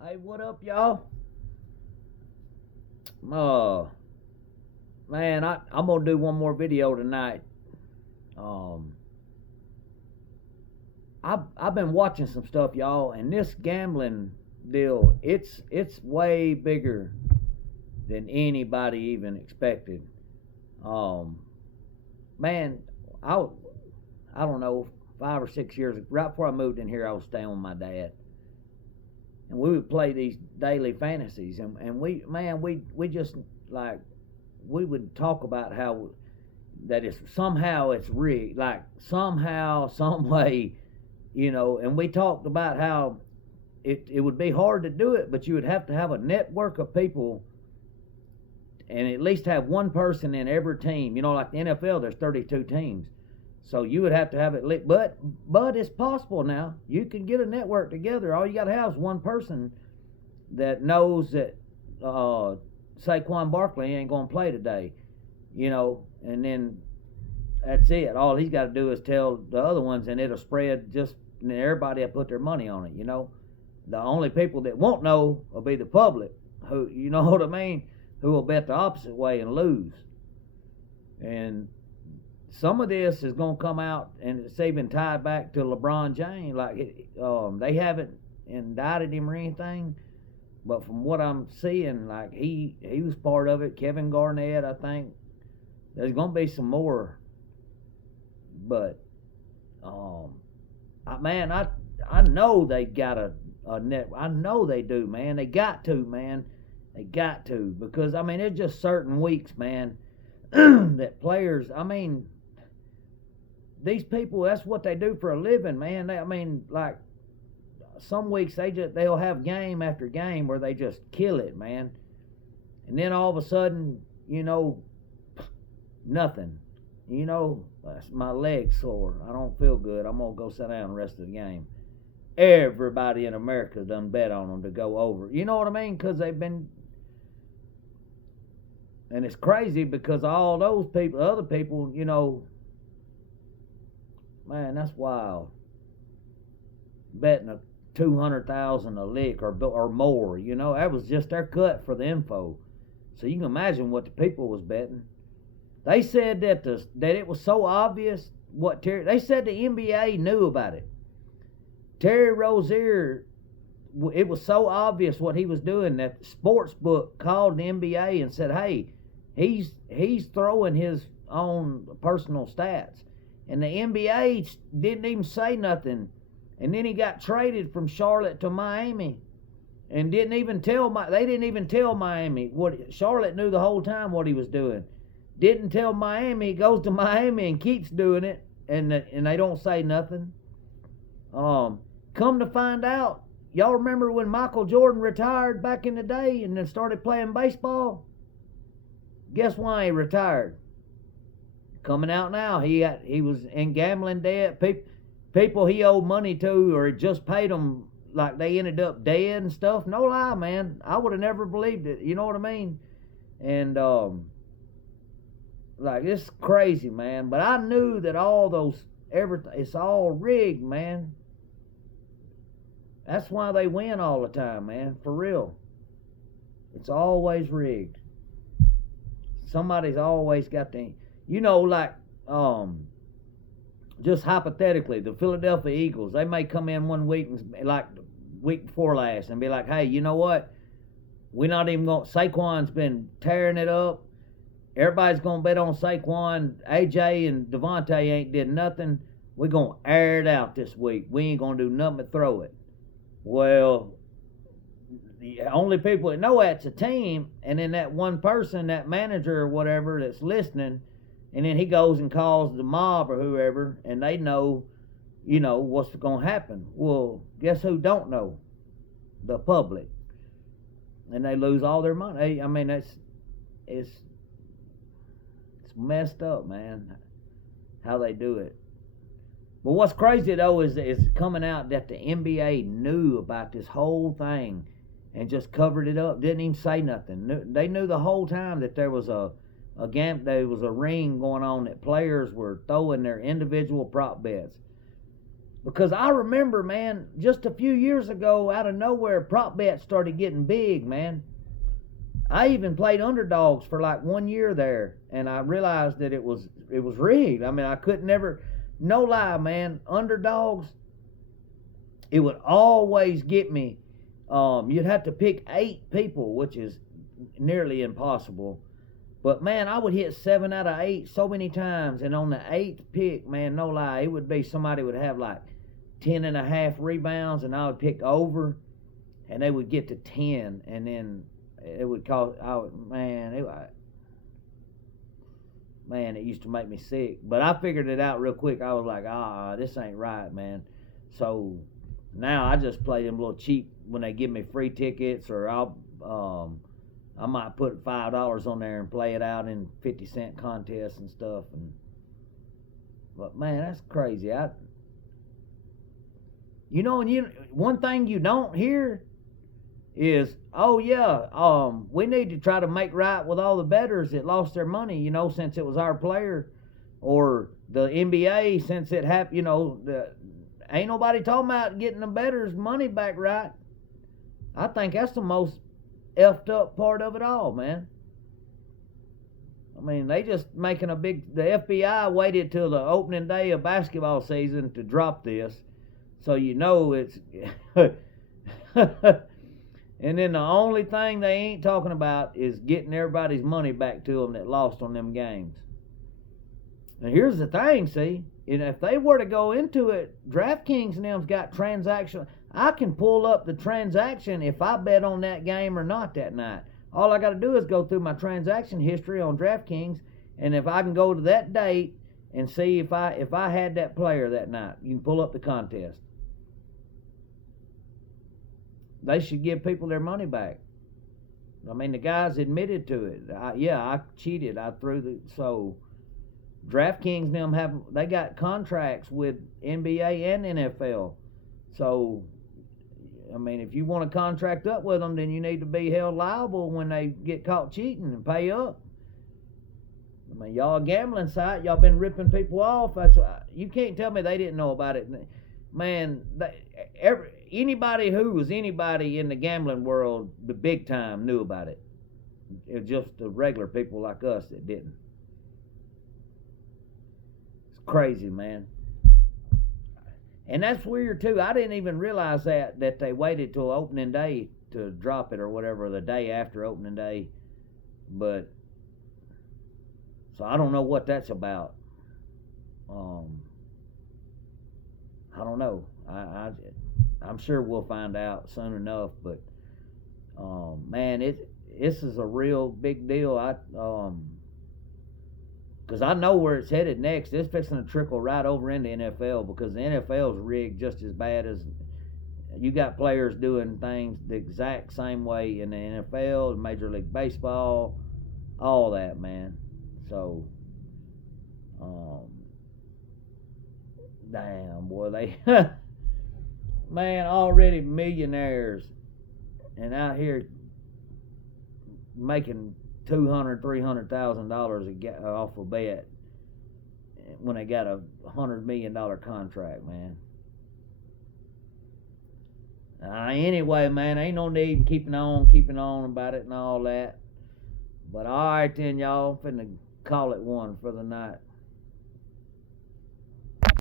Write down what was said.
Hey, what up, y'all? Uh, man, I'm gonna do one more video tonight. Um, I've been watching some stuff, y'all, and this gambling deal, it's way bigger than anybody even expected. Um, man, I I don't know, 5 or 6 years right before I moved in here, I was staying with my dad, and we would play these daily fantasies, and we just like we would talk about how that is somehow it's rigged, like somehow, some way, and we talked about how it would be hard to do it, but you would have to have a network of people and at least have one person in every team. Like the NFL, there's 32 teams. So you would have to have it, but it's possible now. You can get a network together. All you got to have is one person that knows that Saquon Barkley ain't going to play today, and then that's it. All he's got to do is tell the other ones, and it'll spread. And everybody will put their money on it. The only people that won't know will be the public, who, you know what I mean, who will bet the opposite way and lose. And some of this is going to come out, and it's even tied back to LeBron James. Like they haven't indicted him or anything, but from what I'm seeing, like he was part of it. Kevin Garnett, I think. There's going to be some more, but I know they got a net. I know they do, man. They got to, man. They got to, because I mean, it's just certain weeks, man, that players. I mean, these people. That's what they do for a living, man. Like some weeks they'll have game after game where they just kill it, man, and then all of a sudden, nothing. My leg's sore. I don't feel good. I'm gonna go sit down the rest of the game. Everybody in America done bet on them to go over. You know what I mean? Because they've been, and it's crazy because all those people, other people, man, that's wild. Betting a 200,000 a lick or more. That was just their cut for the info. So you can imagine what the people was betting. They said that it was so obvious what they said the NBA knew about it. Terry Rozier, it was so obvious what he was doing that the sports book called the NBA and said, "Hey, he's throwing his own personal stats," and the NBA didn't even say nothing. And then he got traded from Charlotte to Miami, and they didn't even tell Miami what. Charlotte knew the whole time what he was doing. Didn't tell Miami. He goes to Miami and keeps doing it, and they don't say nothing. Come to find out, y'all remember when Michael Jordan retired back in the day and then started playing baseball? Guess why he retired? Coming out now, he was in gambling debt. People he owed money to or just paid them, like they ended up dead and stuff. No lie, man. I would have never believed it. You know what I mean? And like, it's crazy, man. But I knew that all those everything, it's all rigged, man. That's why they win all the time, man. For real. It's always rigged. Somebody's always got like, just hypothetically, the Philadelphia Eagles, they may come in one week, like the week before last, and be like, "Hey, you know what? We're not even going, Saquon's been tearing it up. Everybody's going to bet on Saquon. AJ and Devontae ain't did nothing. We're going to air it out this week. We ain't going to do nothing but throw it." Well, the only people that know that's a team, and then that one person, that manager or whatever that's listening, and then he goes and calls the mob or whoever, and they know, what's going to happen. Well, guess who don't know? The public. And they lose all their money. I mean, it's messed up, man, how they do it. But what's crazy though is coming out that the NBA knew about this whole thing and just covered it up. Didn't even say nothing. They knew the whole time that there was there was a ring going on, that players were throwing their individual prop bets. Because I remember, man, just a few years ago, out of nowhere, prop bets started getting big, man. I even played underdogs for like 1 year there, and I realized that it was rigged. I mean, I could never, no lie, man. Underdogs, it would always get me. You'd have to pick 8 people, which is nearly impossible. But man, I would hit 7 out of 8 so many times, and on the 8th pick, man, no lie, it would be somebody would have like 10.5 rebounds, and I would pick over, and they would get to 10, and then it would cost. Man, it used to make me sick. But I figured it out real quick. I was like, this ain't right, man. So now I just play them little cheap when they give me free tickets, or I might put $5 on there and play it out in 50-cent contests and stuff. But man, that's crazy. One thing you don't hear is, oh yeah, we need to try to make right with all the bettors that lost their money, since it was our player, or the NBA, since it happened, ain't nobody talking about getting the bettors' money back right. I think that's the most effed up part of it all, man. I mean, they just making the FBI waited till the opening day of basketball season to drop this, so it's and then the only thing they ain't talking about is getting everybody's money back to them that lost on them games. And here's the thing, see, if they were to go into it, DraftKings and them's got transaction. I can pull up the transaction if I bet on that game or not that night. All I got to do is go through my transaction history on DraftKings, and if I can go to that date and see if I had that player that night, you can pull up the contest. They should give people their money back. I mean, the guys admitted to it. I cheated. So DraftKings them they got contracts with NBA and NFL. So I mean, if you want to contract up with them, then you need to be held liable when they get caught cheating and pay up. I mean, y'all a gambling site. Y'all been ripping people off. You can't tell me they didn't know about it. Man, anybody who was anybody in the gambling world, the big time, knew about it. It was just the regular people like us that didn't. It's crazy, man. And that's weird too. I didn't even realize that they waited till opening day to drop it, or whatever, the day after opening day. But so I don't know what that's about. I don't know. I'm sure we'll find out soon enough. But man, this is a real big deal. Because I know where it's headed next. It's fixing to trickle right over into NFL, because the NFL's rigged just as bad as you got players doing things the exact same way in the NFL, Major League Baseball, all that, man. So, damn, boy, they, man, already millionaires and out here making $200,000-$300,000 off a bet when they got a $100 million contract, man. Anyway, man, ain't no need keeping on about it and all that. But all right then, y'all, finna call it one for the night.